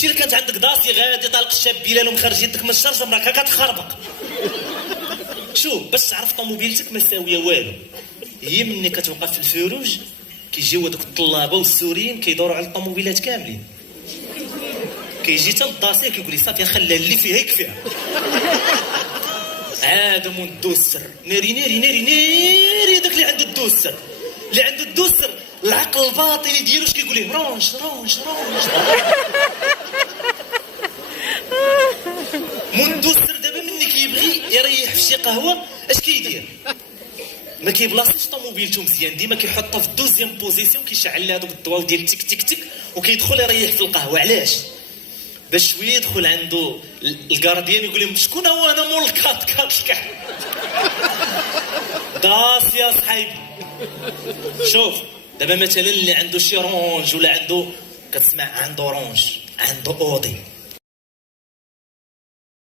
شي اللي كانت عندك داسي غادي طالق الشاب بلال ومخرج يدك من الشرجه مراك كتخربق. شوف باش تعرف طوموبيلتك ما ساويه والو، هي مني كتوقف في الفروج كيجيو هذوك الطلابه والسوريين كيدوروا على الطوموبيلات كاملين، كيجي حتى الداسي كيقول لي صافي خليها اللي فيها يكفيها. عاد من الدوسر ناري ناري ناري ناري داك اللي عنده الدوسر، اللي عنده الدوسر العقل الباطني ديالو اش كيقول ليه رونج رونج رونج. من الدوسر دابا مني كيبغي يريح في شي قهوه اش كيدير؟ ما كيبلاصيش طوموبيلته مزيان، ديما كيحطها في الدوزيام بوزيسيون كيشعل لها هذوك الضواو ديال تك تك تك وكيدخل يريح في القهوه. علاش؟ باش شويه يدخل عنده الكارديان يقول لهم شكون هو انا مول الكات كات الكات. داس يا صحيبي. شوف دابا مثلا اللي عنده شي رونج ولا عنده كتسمع عنده رونج عنده اودي